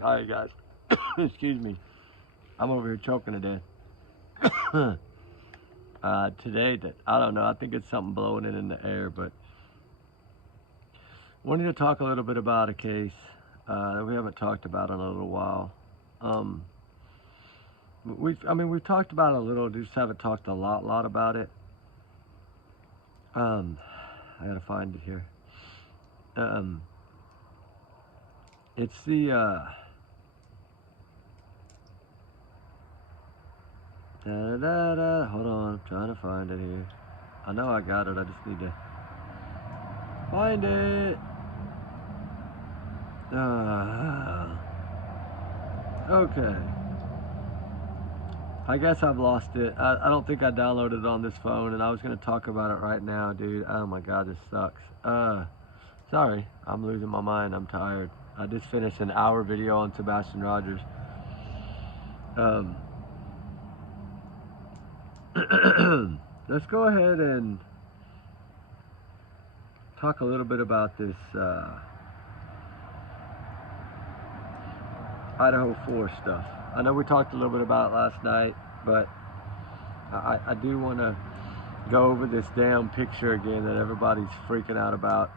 Sorry guys. Excuse me. I'm over here choking to death. Today, I don't know, I think it's something blowing it in the air, but wanted to talk a little bit about a case that we haven't talked about in a little while. We've talked about it a little, just haven't talked a lot about it. I gotta find it here. It's the hold on, I'm trying to find it here. I know I got it, I just need to find it. Okay. I guess I've lost it. I don't think I downloaded it on this phone, and I was going to talk about it right now, dude. Oh my god, this sucks. Sorry, I'm losing my mind. I'm tired. I just finished an hour video on Sebastian Rogers. Let's go ahead and talk a little bit about this Idaho 4 stuff. I know we talked a little bit about it last night, but I do want to go over this damn picture again that everybody's freaking out about.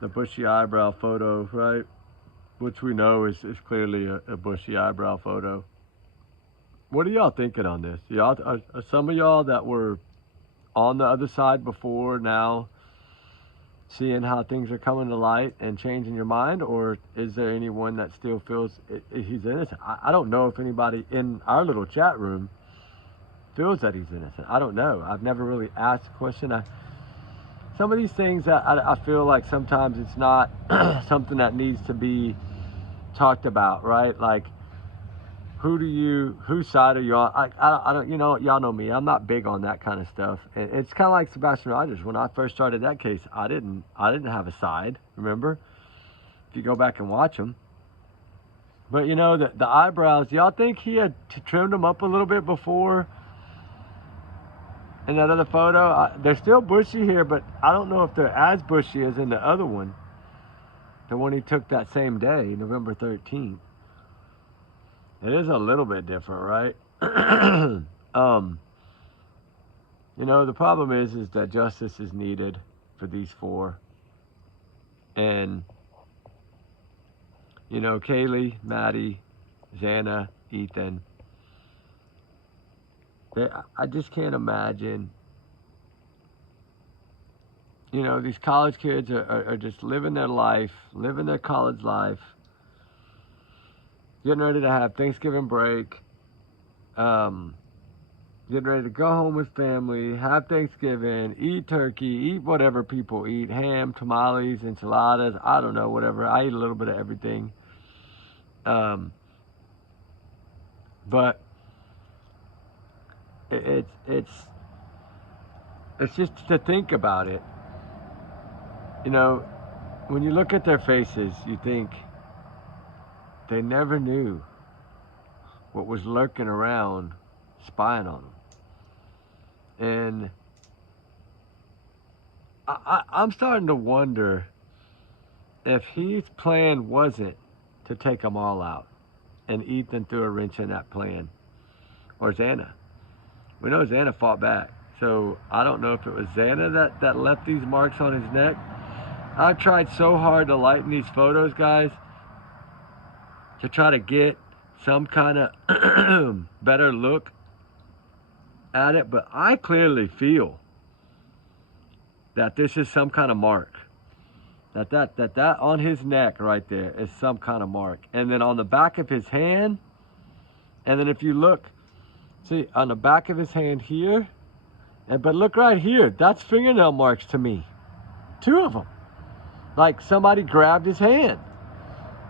The bushy eyebrow photo, right? Which we know is clearly a bushy eyebrow photo. What are y'all thinking on this? Y'all, are some of y'all that were on the other side before now seeing how things are coming to light and changing your mind, or is there anyone that still feels he's innocent? I don't know if anybody in our little chat room feels that he's innocent. I don't know. I've never really asked a question. Some of these things I feel like sometimes it's not something that needs to be talked about, right? Like, whose side are you on? I don't, y'all know me. I'm not big on that kind of stuff. And it's kind of like Sebastian Rogers. When I first started that case, I didn't have a side, remember? If you go back and watch them. But the eyebrows, y'all think he had trimmed them up a little bit before in that other photo? They're still bushy here, but I don't know if they're as bushy as in the other one. The one he took that same day, November 13th. It is a little bit different, right? The problem is that justice is needed for these four. And, Kaylee, Maddie, Xana, Ethan, I just can't imagine, these college kids are just living their life, living their college life, getting ready to have Thanksgiving break, getting ready to go home with family, have Thanksgiving, eat turkey, eat whatever people eat, ham, tamales, enchiladas, I don't know, whatever. I eat a little bit of everything. But it's just to think about it. When you look at their faces, you think they never knew what was lurking around spying on them. And I'm starting to wonder if his plan wasn't to take them all out, and Ethan threw a wrench in that plan, or Xana. We know Xana fought back, so I don't know if it was Xana that left these marks on his neck. I've tried so hard to lighten these photos, guys, to try to get some kind of better look at it, but I clearly feel that this is some kind of mark. That on his neck right there is some kind of mark. And then on the back of his hand, and then if you look, see on the back of his hand here, but look right here, that's fingernail marks to me. 2 of them. Like somebody grabbed his hand.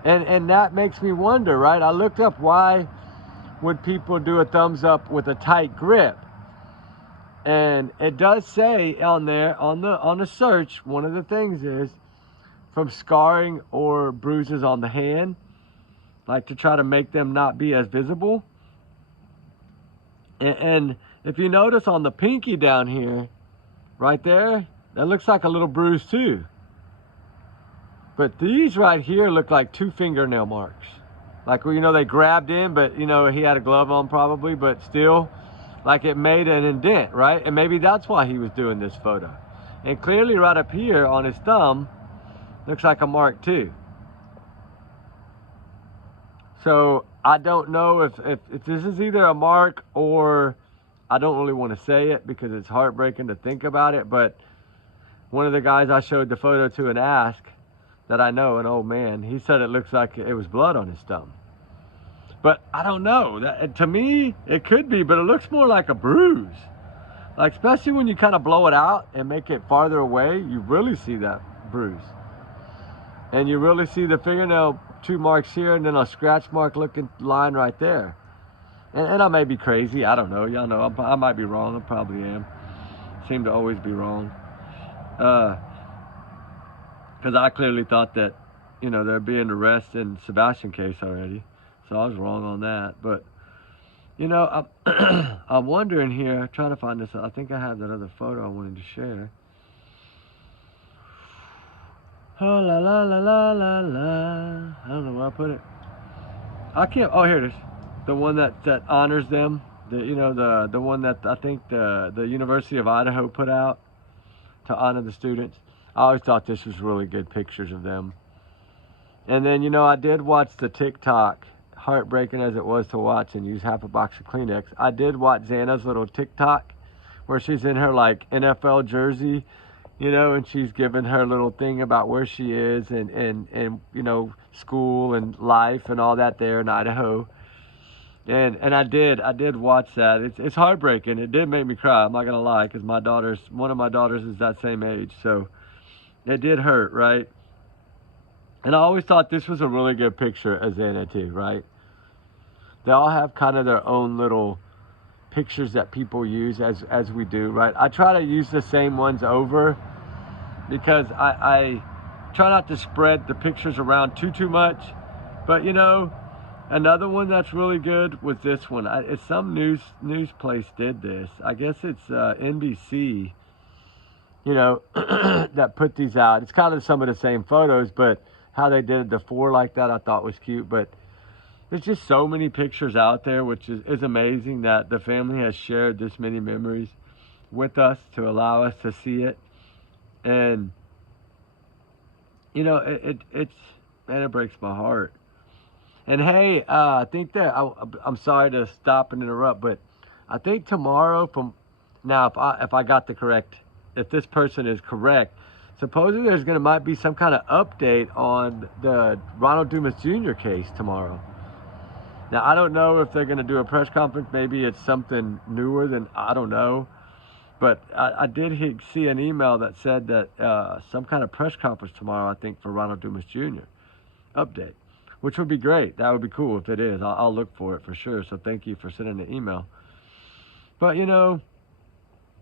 And that makes me wonder, right? I looked up why would people do a thumbs up with a tight grip. And it does say on there, on the search, one of the things is from scarring or bruises on the hand, like to try to make them not be as visible. And if you notice on the pinky down here, right there, that looks like a little bruise too. But these right here look like 2 fingernail marks. Like, you know, they grabbed in, but, you know, he had a glove on probably, but still, like it made an indent, right? And maybe that's why he was doing this photo. And clearly right up here on his thumb, looks like a mark too. So I don't know if this is either a mark or, I don't really want to say it because it's heartbreaking to think about it, but one of the guys I showed the photo to and asked, that I know, an old man, he said it looks like it was blood on his thumb. But I don't know. To me, it could be, but it looks more like a bruise. Like, especially when you kind of blow it out and make it farther away, you really see that bruise. And you really see the fingernail 2 marks here and then a scratch mark looking line right there. And I may be crazy. I don't know. Y'all know I might be wrong. I probably am. Seem to always be wrong. Because I clearly thought that, you know, there'd be an arrest in Sebastian case already. So I was wrong on that. But, you know, I'm wondering here, trying to find this. I think I have that other photo I wanted to share. Oh, la, la, la, la, la, la. I don't know where I put it. I can't, oh, here it is. The one that honors them. You know, the one that I think the University of Idaho put out to honor the students. I always thought this was really good pictures of them. And then, you know, I did watch the TikTok, heartbreaking as it was to watch and use half a box of Kleenex. I did watch Xana's little TikTok where she's in her like NFL jersey, you know, and she's giving her little thing about where she is and you know, school and life and all that there in Idaho. And I did watch that. It's heartbreaking. It did make me cry. I'm not gonna lie, because one of my daughters is that same age, so it did hurt, right? And I always thought this was a really good picture of Xana too, right? They all have kind of their own little pictures that people use as we do, right? I try to use the same ones over because I try not to spread the pictures around too much. But you know, another one that's really good was this one. It's some news place did this. I guess it's NBC, you know, that put these out. It's kind of some of the same photos, but how they did the 4 like that I thought was cute. But there's just so many pictures out there, which is amazing that the family has shared this many memories with us to allow us to see it. And, you know, it breaks my heart. And hey, I think that I'm sorry to stop and interrupt, but I think tomorrow if I got if this person is correct, supposedly there's might be some kind of update on the Ronald Dumas Jr. case tomorrow. Now, I don't know if they're going to do a press conference. Maybe it's something newer than, I don't know. But I did see an email that said that some kind of press conference tomorrow, I think, for Ronald Dumas Jr. update, which would be great. That would be cool if it is. I'll look for it for sure. So thank you for sending the email. But, you know,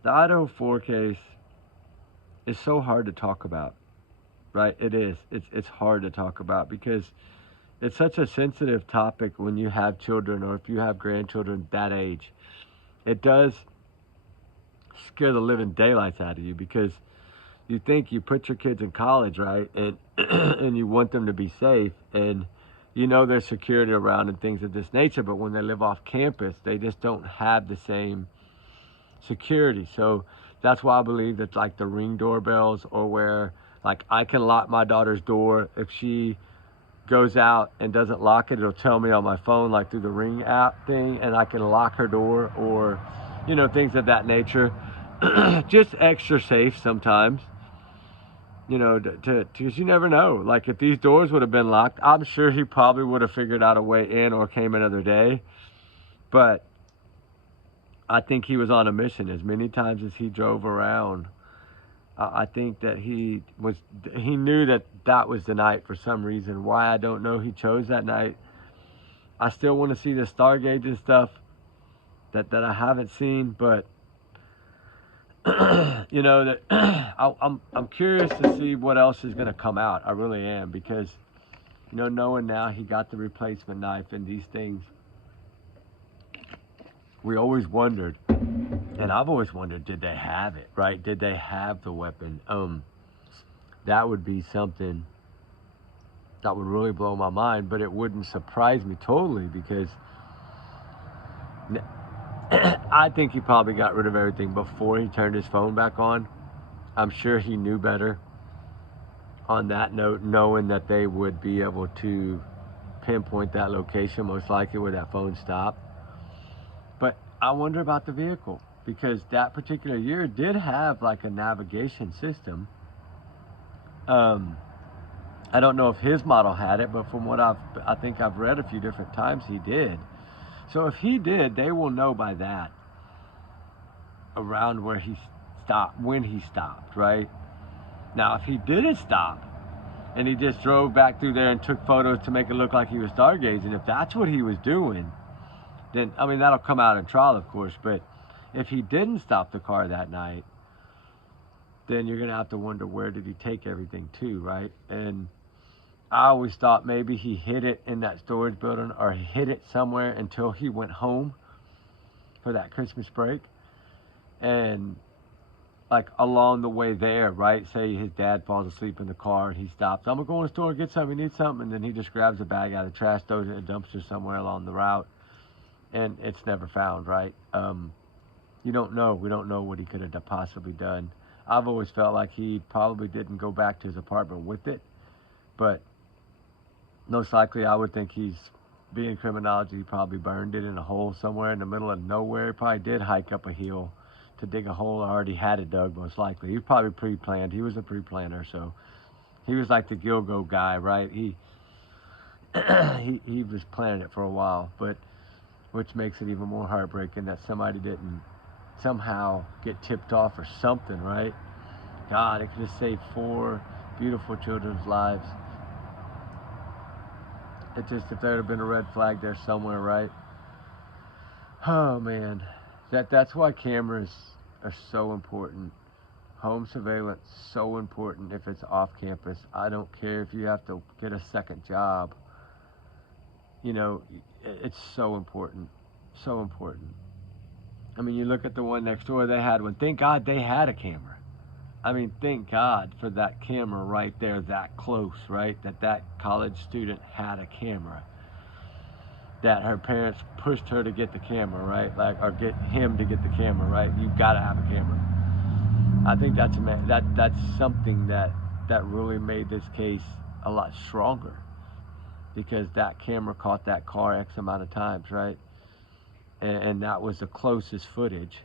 the Idaho 4 case is so hard to talk about, right? It is. It's hard to talk about because it's such a sensitive topic when you have children or if you have grandchildren that age. It does scare the living daylights out of you because you think you put your kids in college, right? And and you want them to be safe and you know there's security around and things of this nature, but when they live off campus, they just don't have the same security. So that's why I believe that like the Ring doorbells, or where like I can lock my daughter's door. If she goes out and doesn't lock it, it'll tell me on my phone, like through the Ring app thing, and I can lock her door, or, you know, things of that nature. Just extra safe sometimes, you know, because you never know. Like if these doors would have been locked, I'm sure he probably would have figured out a way in or came another day. But I think he was on a mission. As many times as he drove around, I think that he knew that was the night for some reason. Why, I don't know. He chose that night. I still want to see the Stargate and stuff that I haven't seen, but you know, that I'm curious to see what else is going to come out. I really am, because, you know, knowing now he got the replacement knife and these things, we always wondered, and I've always wondered, did they have it, right? Did they have the weapon? That would be something That would really blow my mind, but it wouldn't surprise me totally because I think he probably got rid of everything before he turned his phone back on. I'm sure he knew better on that note, knowing that they would be able to pinpoint that location, most likely where that phone stopped. But I wonder about the vehicle because that particular year did have like a navigation system. I don't know if his model had it, but from what I think I've read a few different times, he did. So if he did, they will know by that around where he stopped, when he stopped, right? Now, if he didn't stop and he just drove back through there and took photos to make it look like he was stargazing, if that's what he was doing, then, I mean, that'll come out in trial, of course, but if he didn't stop the car that night, then you're going to have to wonder where did he take everything to, right? And I always thought maybe he hid it in that storage building or hid it somewhere until he went home for that Christmas break. And like along the way there, right? Say his dad falls asleep in the car and he stops. I'm gonna go in the store and get something, he needs something, and then he just grabs a bag out of the trash, throws it in a dumpster somewhere along the route, and it's never found, right? You don't know. We don't know what he could have possibly done. I've always felt like he probably didn't go back to his apartment with it, but most likely I would think he's being criminology. He probably burned it in a hole somewhere in the middle of nowhere. He probably did hike up a hill to dig a hole. I already had it dug, most likely. He was probably pre-planned. He was a pre-planner, so he was like the Gilgo guy, right? He he was planning it for a while, but which makes it even more heartbreaking that somebody didn't somehow get tipped off or something, right? God, it could have saved 4 beautiful children's lives. It just, if there would have been a red flag there somewhere, right? Oh man, that's why cameras are so important. Home surveillance, so important if it's off campus. I don't care if you have to get a second job. You know, it's so important. So important. I mean, you look at the one next door, they had one. Thank God they had a camera. I mean, thank God for that camera right there, that close, right? That college student had a camera. That her parents pushed her to get the camera, right? Like, or get him to get the camera, right? You've got to have a camera. I think that's something that really made this case a lot stronger, because that camera caught that car X amount of times, right? And that was the closest footage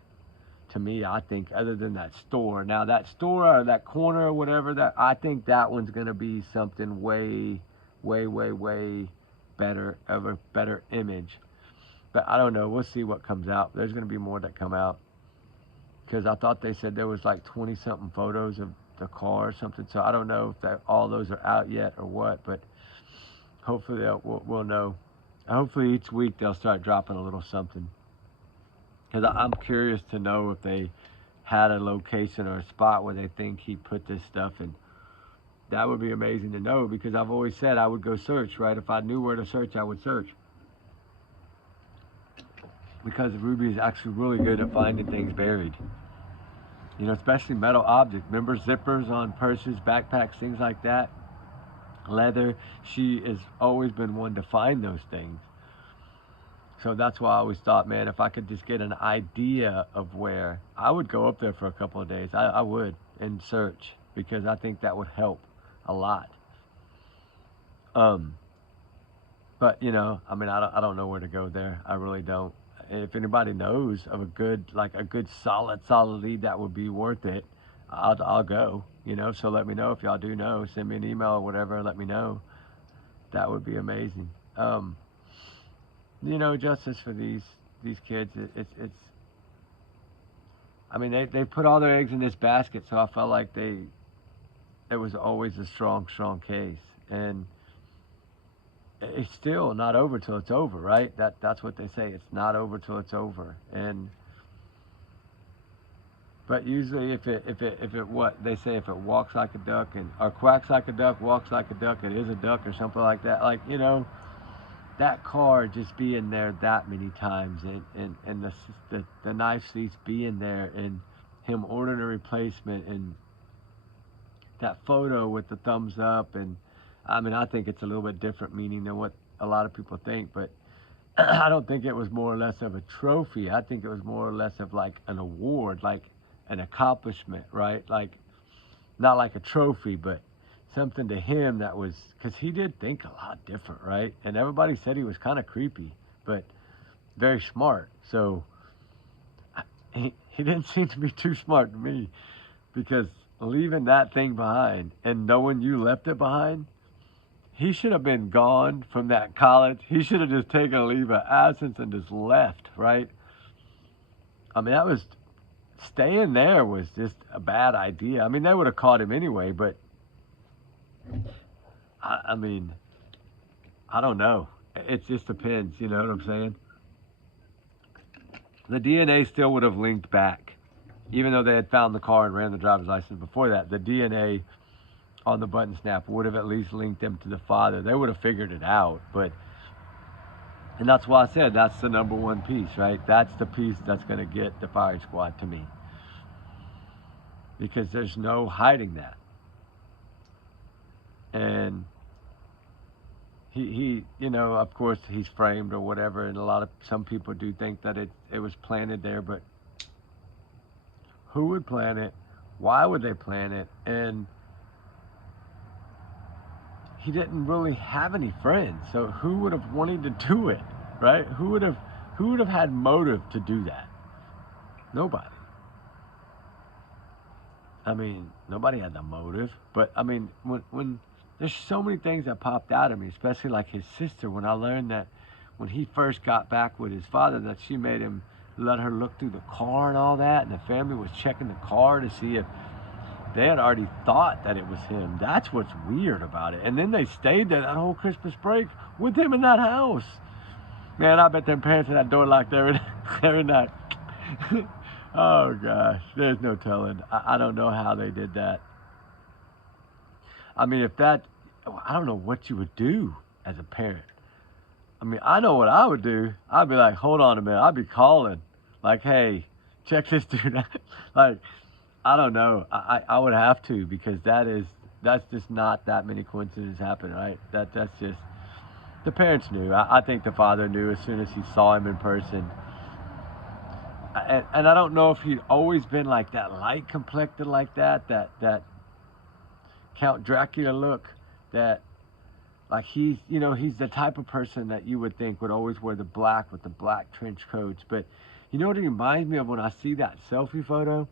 to me, I think, other than that store. Now that store or that corner or whatever, that I think that one's gonna be something way better, of a better image. But I don't know. We'll see what comes out. There's gonna be more that come out, because I thought they said there was like 20 something photos of the car or something. So I don't know if all those are out yet or what. But hopefully we'll know. Hopefully each week they'll start dropping a little something, because I'm curious to know if they had a location or a spot where they think he put this stuff in. That would be amazing to know, because I've always said I would go search, right? If I knew where to search, I would search. Because Ruby is actually really good at finding things buried. You know, especially metal objects. Remember zippers on purses, backpacks, things like that? Leather. She has always been one to find those things. So that's why I always thought, man, if I could just get an idea of where, I would go up there for a couple of days. I would, and search, because I think that would help a lot. But you know, I mean, I don't know where to go there. I really don't. If anybody knows of a good solid lead that would be worth it, I'll go. You know, so let me know if y'all do know. Send me an email or whatever. Let me know. That would be amazing. You know, justice for these kids. It's. I mean, they put all their eggs in this basket, so I felt like it was always a strong case, and it's still not over till it's over, right? That's what they say. It's not over till it's over, but usually if it what they say, if it walks like a duck or quacks like a duck, walks like a duck, it is a duck or something like that. Like, you know, that car just being there that many times, and the knife seats being there, and him ordering a replacement, and that photo with the thumbs up, and I mean, I think it's a little bit different meaning than what a lot of people think, but I don't think it was more or less of a trophy. I think it was more or less of like an award, like an accomplishment, right? Like, not like a trophy, but something to him that was, because he did think a lot different, right? And everybody said he was kind of creepy, but very smart. So he didn't seem to be too smart to me, because leaving that thing behind and knowing you left it behind, he should have been gone from that college. He should have just taken a leave of absence and just left, right? I mean, that was, staying there was just a bad idea. I mean, they would have caught him anyway, but I mean, I don't know. It just depends, you know what I'm saying? The DNA still would have linked back, even though they had found the car and ran the driver's license before that. The DNA on the button snap would have at least linked them to the father. They would have figured it out, but, and that's why I said that's the number one piece, right? That's the piece that's going to get the firing squad to me, because there's no hiding that. And he, you know, of course he's framed or whatever, and some people do think that it was planted there, but who would plant it? Why would they plant it? And he didn't really have any friends, so who would have wanted to do it, right? Who would have had motive to do that? Nobody. I mean, nobody had the motive, but I mean, when there's so many things that popped out at me, especially like his sister, when I learned that when he first got back with his father, that she made him let her look through the car and all that, and the family was checking the car to see if they had already thought that it was him. That's what's weird about it. And then they stayed there that whole Christmas break with him in that house. Man, I bet them parents had that door locked every night. Oh gosh, there's no telling. I don't know how they did that. I mean, I don't know what you would do as a parent. I mean, I know what I would do. I'd be like, hold on a minute. I'd be calling, like, hey, check this dude out. Like, I don't know. I would have to, because that's just not that many coincidences happen, right? That's just, the parents knew. I think the father knew as soon as he saw him in person. And I don't know if he'd always been like that, light complected like that Count Dracula look, that like he's the type of person that you would think would always wear the black with the black trench coats. But you know what it reminds me of when I see that selfie photo?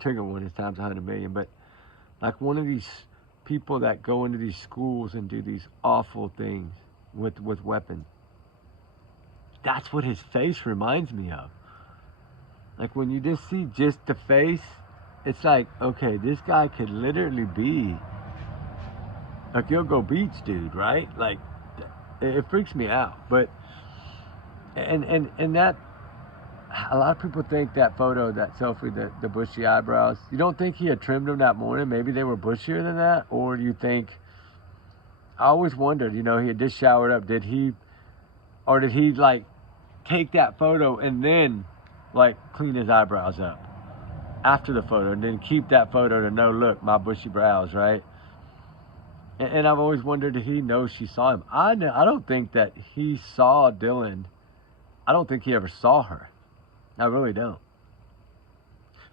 Trigger warning times 100 million, but like one of these people that go into these schools and do these awful things with weapons. That's what his face reminds me of. Like when you just see just the face, it's like, okay, this guy could literally be a Gilgo Beach dude, right? Like, it freaks me out. But and that, a lot of people think that photo, that selfie, the bushy eyebrows, you don't think he had trimmed them that morning? Maybe they were bushier than that? Or do you think, I always wondered, he had just showered up, did he like take that photo and then like clean his eyebrows up after the photo, and then keep that photo to know, look, my bushy brows, right? And I've always wondered, did he know she saw him? I don't think that he saw Dylan. I don't think he ever saw her. I really don't.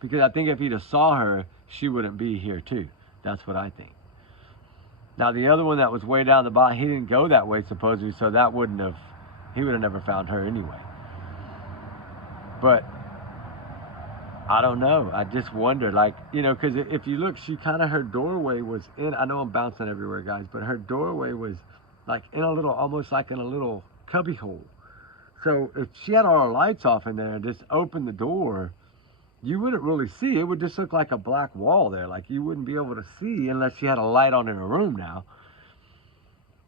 Because I think if he'd have saw her, she wouldn't be here too. That's what I think. Now the other one that was way down the bottom, he didn't go that way supposedly, so that he would have never found her anyway. But I don't know. I just wonder, like, because if you look, her doorway was in, I know I'm bouncing everywhere, guys, but her doorway was like in a little, almost like in a little cubby hole. So if she had all her lights off in there and just opened the door, you wouldn't really see. It would just look like a black wall there. Like you wouldn't be able to see unless she had a light on in her room now.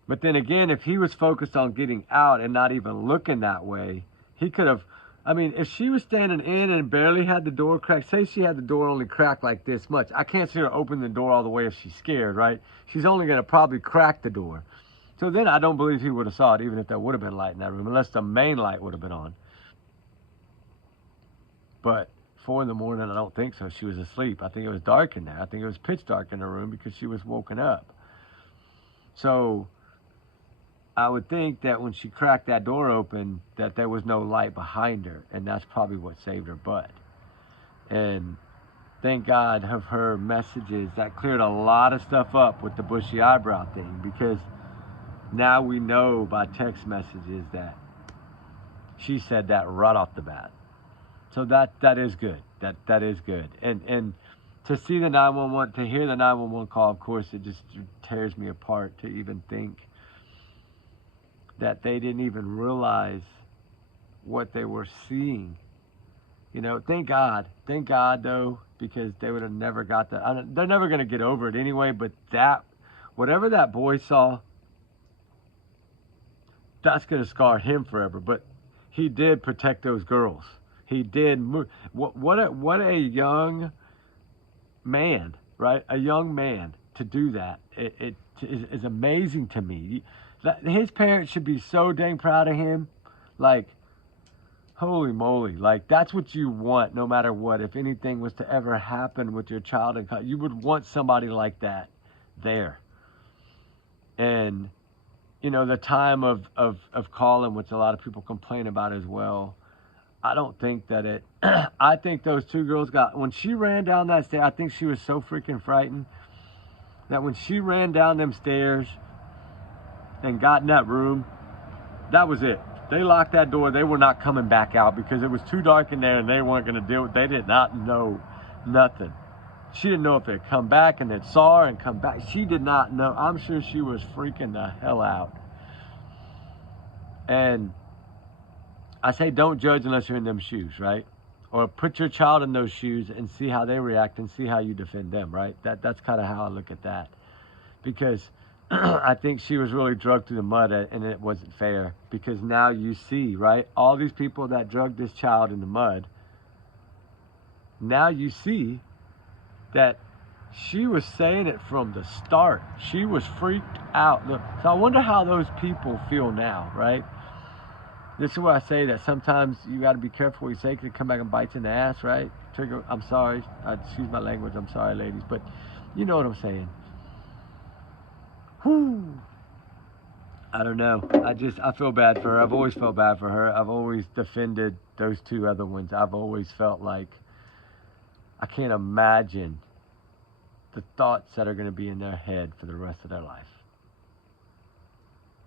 But then again, if he was focused on getting out and not even looking that way, he could have, if she was standing in and barely had the door cracked, say she had the door only cracked like this much, I can't see her open the door all the way if she's scared, right? She's only going to probably crack the door. So then I don't believe he would have saw it, even if there would have been light in that room, unless the main light would have been on. But 4 a.m, I don't think so. She was asleep. I think it was dark in there. I think it was pitch dark in her room because she was woken up. So I would think that when she cracked that door open, that there was no light behind her, and that's probably what saved her butt. And thank God of her messages that cleared a lot of stuff up with the bushy eyebrow thing, because now we know by text messages that she said that right off the bat. So that is good. That is good. And to see the 911, to hear the 911 call, of course, it just tears me apart to even think that they didn't even realize what they were seeing. You know, thank God though, because they would have never got that. They're never going to get over it anyway, but that, whatever that boy saw, that's going to scar him forever. But he did protect those girls. He did move. What a young man, right? A young man to do that. It is amazing to me. His parents should be so dang proud of him. Like, holy moly. Like, that's what you want no matter what. If anything was to ever happen with your child, you would want somebody like that there. And, you know, the time of calling, which a lot of people complain about as well, I don't think that it, I think those two girls when she ran down that stair, I think she was so freaking frightened that when she ran down them stairs and got in that room, that was it. They locked that door. They were not coming back out because it was too dark in there and they weren't going to deal with it. They did not know nothing. She didn't know if they'd come back and they'd saw her and come back. She did not know. I'm sure she was freaking the hell out. And I say don't judge unless you're in them shoes, right? Or put your child in those shoes and see how they react and see how you defend them, right? That's kind of how I look at that. Because I think she was really drugged through the mud, and it wasn't fair. Because now you see, right? All these people that drugged this child in the mud, now you see that she was saying it from the start. She was freaked out. Look, so I wonder how those people feel now, right? This is why I say that sometimes you got to be careful what you say, because it come back and bites in the ass, right? Trigger, I'm sorry. Excuse my language. I'm sorry, ladies. But you know what I'm saying. Whew. I don't know. I feel bad for her. I've always felt bad for her. I've always defended those two other ones. I've always felt like I can't imagine the thoughts that are going to be in their head for the rest of their life.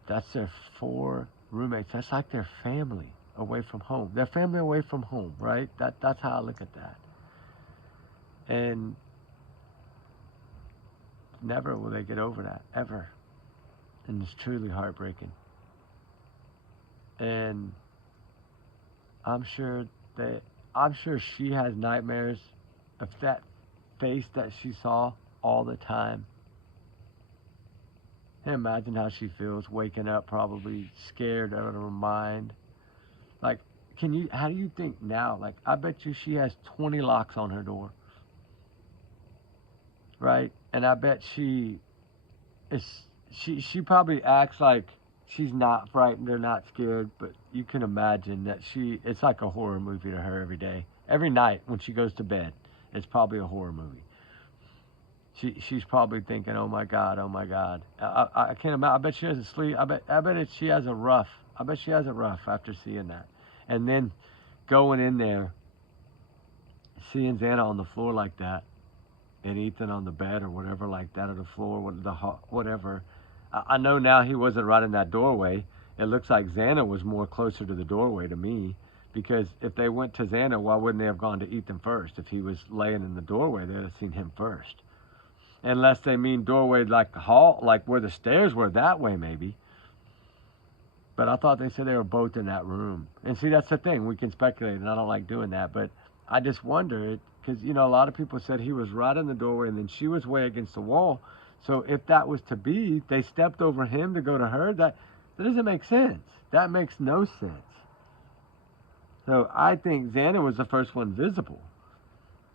That's their 4 roommates. That's like their family away from home. Their family away from home, right? That's how I look at that. And never will they get over that, ever. And it's truly heartbreaking. And I'm sure she has nightmares of that face that she saw all the time. And imagine how she feels waking up probably scared out of her mind. Like, how do you think now? Like, I bet you she has 20 locks on her door. Right? And I bet she probably acts like she's not frightened or not scared, but you can imagine that it's like a horror movie to her every day. Every night when she goes to bed, it's probably a horror movie. She's probably thinking, oh my God. I can't imagine. I bet she doesn't sleep. I bet she has a rough after seeing that. And then going in there, seeing Xana on the floor like that, and Ethan on the bed or whatever like that, or the floor, whatever. I know now he wasn't right in that doorway. It looks like Xana was more closer to the doorway to me, because if they went to Xana, why wouldn't they have gone to Ethan first? If he was laying in the doorway, they'd have seen him first. Unless they mean doorway like the hall, like where the stairs were, that way maybe. But I thought they said they were both in that room. And see, that's the thing. We can speculate, and I don't like doing that. But I just wonder, because, you know, a lot of people said he was right in the doorway, and then she was way against the wall. So if that was to be, they stepped over him to go to her. That doesn't make sense. That makes no sense. So I think Xana was the first one visible,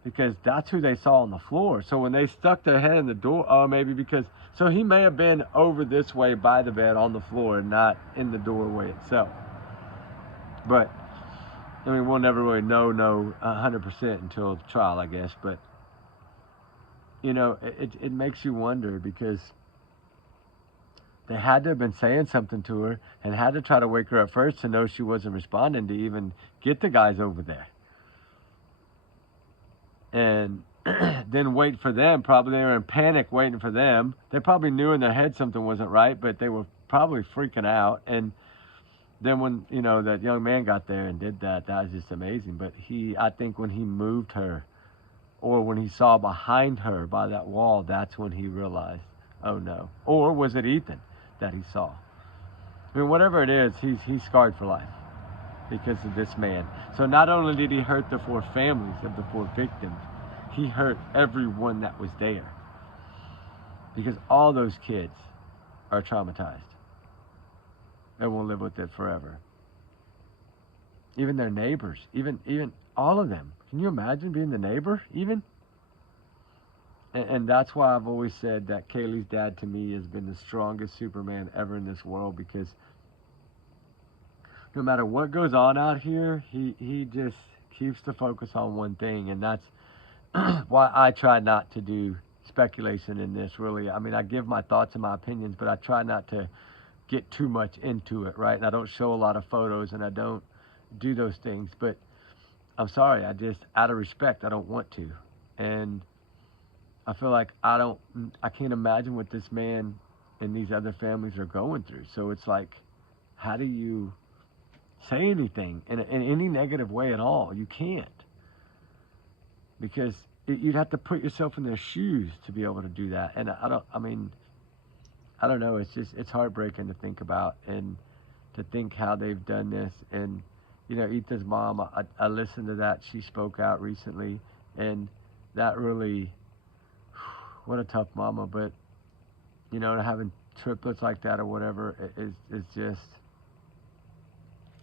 because that's who they saw on the floor. So when they stuck their head in the door, maybe because, so he may have been over this way by the bed on the floor, not in the doorway itself. But, I mean, we'll never really know 100% until the trial, I guess. But, you know, it makes you wonder, because they had to have been saying something to her and had to try to wake her up first to know she wasn't responding to even get the guys over there. And then wait for them. Probably they were in panic waiting for them. They probably knew in their head something wasn't right, but they were probably freaking out. And then when, you know, that young man got there and did that, that was just amazing. But I think when he moved her, or when he saw behind her by that wall, that's when he realized, oh no. Or was it Ethan that he saw? I mean, whatever it is, he's scarred for life because of this man. So not only did he hurt the 4 families of the 4 victims, he hurt everyone that was there. Because all those kids are traumatized and will live with it forever. Even their neighbors, even all of them. Can you imagine being the neighbor even? And that's why I've always said that Kaylee's dad to me has been the strongest Superman ever in this world, because no matter what goes on out here, he just keeps the focus on one thing, and that's why I try not to do speculation in this, really. I mean, I give my thoughts and my opinions, but I try not to get too much into it, right? And I don't show a lot of photos, and I don't do those things, but I'm sorry, I just, out of respect, I don't want to. And I feel like I can't imagine what this man and these other families are going through. So it's like, how do you say anything in any negative way at all? You can't. Because you'd have to put yourself in their shoes to be able to do that. And I don't know, it's heartbreaking to think about, and to think how they've done this. And, you know, Ethan's mom, I listened to that. She spoke out recently, and that really, what a tough mama. But, you know, having triplets like that or whatever is just,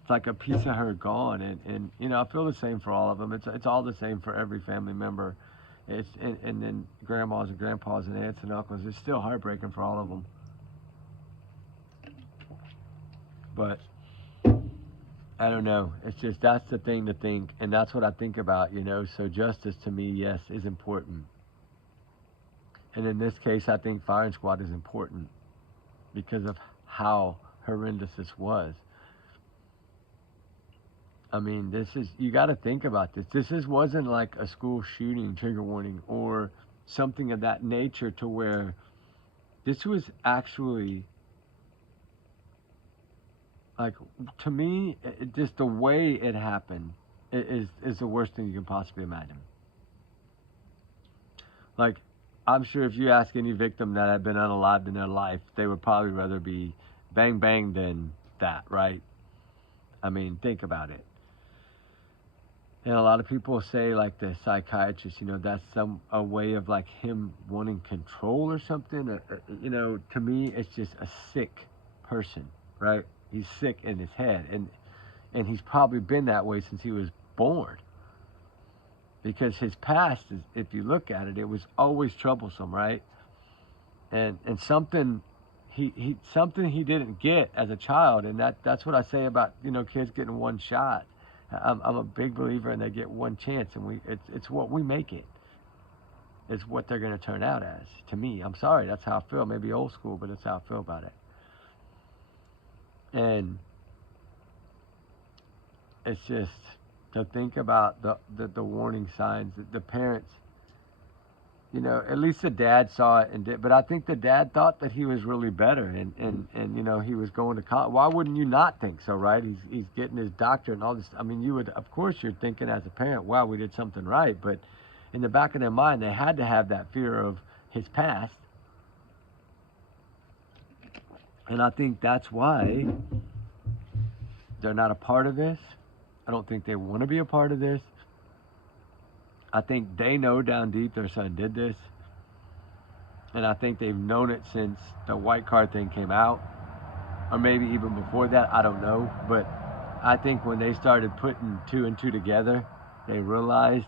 it's like a piece of her gone. And you know, I feel the same for all of them. It's all the same for every family member. And then grandmas and grandpas and aunts and uncles. It's still heartbreaking for all of them. But I don't know. It's just, that's the thing to think, and that's what I think about, you know. So justice to me, yes, is important. And in this case, I think firing squad is important because of how horrendous this was. I mean, you got to think about this. Wasn't like a school shooting, trigger warning, or something of that nature, to where this was actually, like, to me, just the way it happened is the worst thing you can possibly imagine. Like, I'm sure if you ask any victim that had been unalived in their life, they would probably rather be bang bang than that, right? I mean, think about it. And a lot of people say, like the psychiatrist, you know, that's a way of like him wanting control or something. You know, to me, it's just a sick person, right? He's sick in his head, and he's probably been that way since he was born. Because his past, if you look at it, it was always troublesome, right? And something something he didn't get as a child, and that's what I say about, you know, kids getting one shot. I'm a big believer in they get one chance, and it's what we make it. It's what they're going to turn out as. To me, I'm sorry, that's how I feel. Maybe old school, but that's how I feel about it. And it's just to think about the warning signs that the parents, you know, at least the dad saw it and did, but I think the dad thought that he was really better, and you know, he was going to college. Why wouldn't you not think so, right? He's getting his doctorate and all this. I mean, you would, of course, you're thinking as a parent, wow, we did something right, but in the back of their mind, they had to have that fear of his past. And I think that's why they're not a part of this. I don't think they want to be a part of this. I think they know down deep their son did this. And I think they've known it since the white card thing came out. Or maybe even before that, I don't know. But I think when they started putting 2 and 2 together, they realized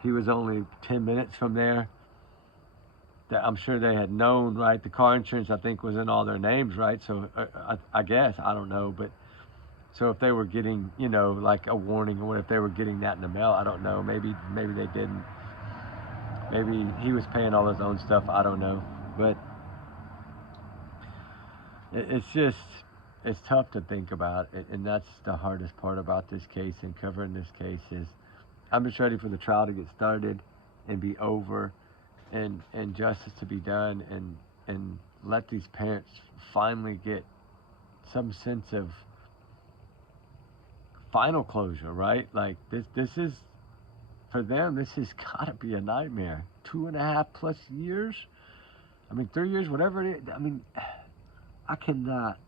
he was only 10 minutes from there. That I'm sure they had known, right? The car insurance, I think, was in all their names, right? So I guess, I don't know. But so if they were getting, you know, like a warning, or what if they were getting that in the mail, I don't know. Maybe they didn't. Maybe he was paying all his own stuff, I don't know. But it's just, it's tough to think about, and that's the hardest part about this case and covering this case is I'm just ready for the trial to get started and be over, and justice to be done, and let these parents finally get some sense of final closure, right? Like this is, for them, this has got to be a nightmare. 2.5+ years. I mean, 3 years, whatever it is. I mean, I cannot.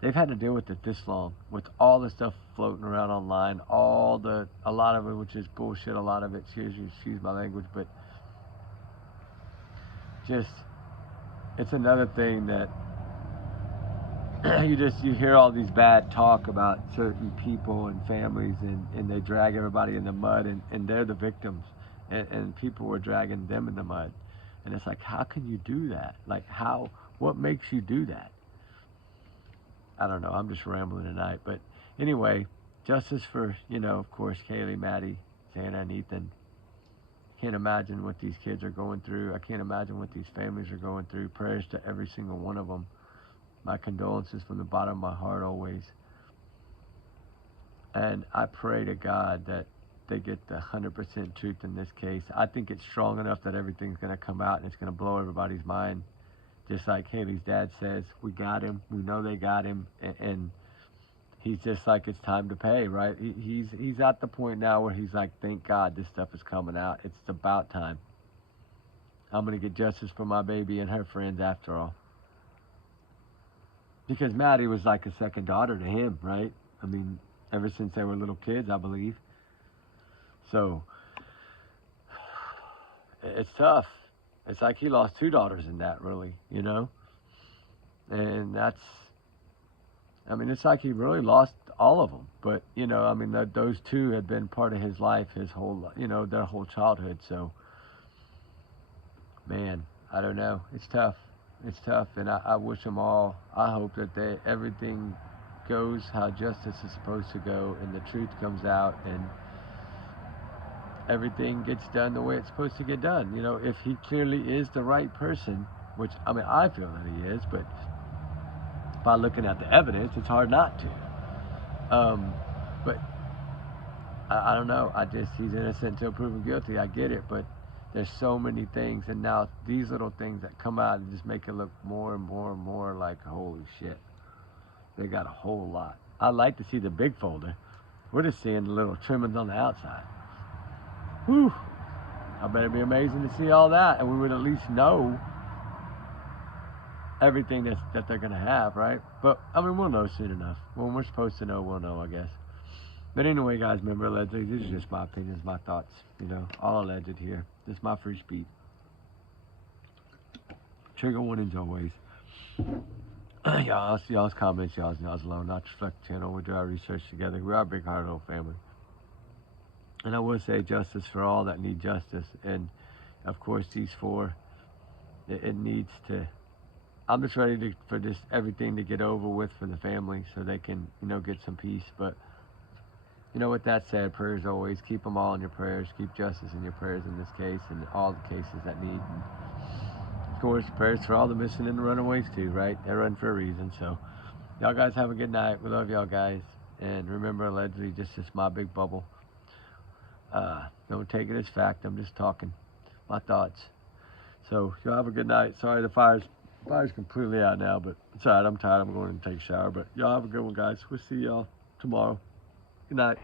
They've had to deal with it this long, with all the stuff floating around online, a lot of it, which is bullshit. A lot of it, excuse my language, but just, it's another thing that you hear all these bad talk about certain people and families, and they drag everybody in the mud, and they're the victims, and people were dragging them in the mud, and it's like, how can you do that? Like, what makes you do that? I don't know, I'm just rambling tonight, but anyway, justice for, of course, Kaylee, Maddie, Xana, and Ethan. Can't imagine what these kids are going through. I can't imagine what these families are going through. Prayers to every single one of them. My condolences from the bottom of my heart always. And I pray to God that they get the 100% truth in this case. I think it's strong enough that everything's going to come out and it's going to blow everybody's mind. Just like Haley's dad says, we got him. We know they got him. And he's just like, it's time to pay, right? He's at the point now where he's like, thank God this stuff is coming out. It's about time. I'm going to get justice for my baby and her friends after all. Because Maddie was like a second daughter to him, right? I mean, ever since they were little kids, I believe. So, it's tough. It's like he lost 2 daughters in that, really, And that's, I mean, it's like he really lost all of them. But, I mean, those 2 had been part of his life, his whole, their whole childhood. So, man, I don't know. It's tough. It's tough, and I wish them all, I hope that everything goes how justice is supposed to go, and the truth comes out, and everything gets done the way it's supposed to get done. If he clearly is the right person, which, I mean, I feel that he is, but by looking at the evidence, it's hard not to. But I don't know. He's innocent until proven guilty. I get it, but there's so many things, and now these little things that come out and just make it look more and more and more like, holy shit, they got a whole lot. I'd like to see the big folder. We're just seeing the little trimmings on the outside. Whew. I bet it'd be amazing to see all that, and we would at least know everything that they're gonna have, right? But I mean, we'll know soon enough. When we're supposed to know, we'll know, I guess. But anyway, guys, remember, allegedly, these are just my opinions, my thoughts, all alleged here. This is my free speech. Trigger warnings always. Y'all's comments, y'all's alone, not to reflect the channel. We do our research together. We are a big-hearted old family. And I will say justice for all that need justice. And, of course, these 4, it needs to, I'm just ready for just everything to get over with for the family so they can, get some peace. But, with that said, prayers always. Keep them all in your prayers. Keep justice in your prayers in this case and all the cases that need. And of course, prayers for all the missing and the runaways too, right? They run for a reason. So, y'all guys have a good night. We love y'all guys. And remember, allegedly, just my big bubble. Don't take it as fact. I'm just talking my thoughts. So, y'all have a good night. Sorry, the fire's completely out now, but it's all right. I'm tired. I'm going to take a shower. But y'all have a good one, guys. We'll see y'all tomorrow. Good night.